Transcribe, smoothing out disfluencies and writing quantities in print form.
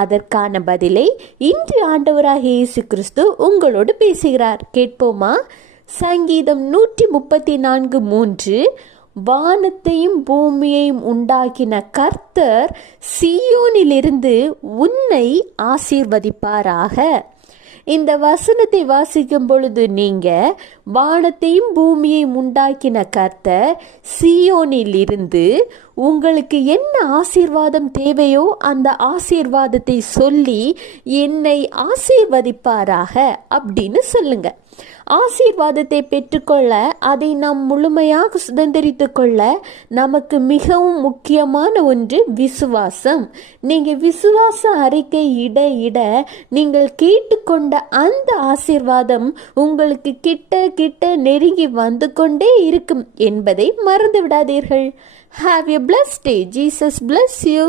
அதற்கான பதிலை இன்று ஆண்டவராகிய இயேசு கிறிஸ்து உங்களோடு பேசுகிறார். கேட்போமா? சங்கீதம் 134:3, வானத்தையும் பூமியையும் உண்டாக்கின கர்த்தர் சீயோனிலிருந்து உன்னை ஆசீர்வதிப்பாராக. இந்த வசனத்தை வாசிக்கும் பொழுது நீங்க வானத்தையும் பூமியையும் உண்டாக்கின கர்த்தர் சீயோனில் இருந்து உங்களுக்கு என்ன ஆசீர்வாதம் தேவையோ அந்த ஆசீர்வாதத்தை சொல்லி என்னை ஆசீர்வதிப்பாராக அப்படின்னு சொல்லுங்க. ஆசீர்வாதத்தை பெற்றுக்கொள்ள, அதை நாம் முழுமையாக சுதந்திரித்து கொள்ள நமக்கு மிகவும் முக்கியமான ஒன்று விசுவாசம். நீங்க விசுவாச அறிக்கை இட நீங்கள் கேட்டுக்கொண்ட அந்த ஆசீர்வாதம் உங்களுக்கு கிட்ட கிட்ட நெருங்கி வந்து கொண்டே இருக்கும் என்பதை மறந்து விடாதீர்கள். Have a blessed day. Jesus bless you.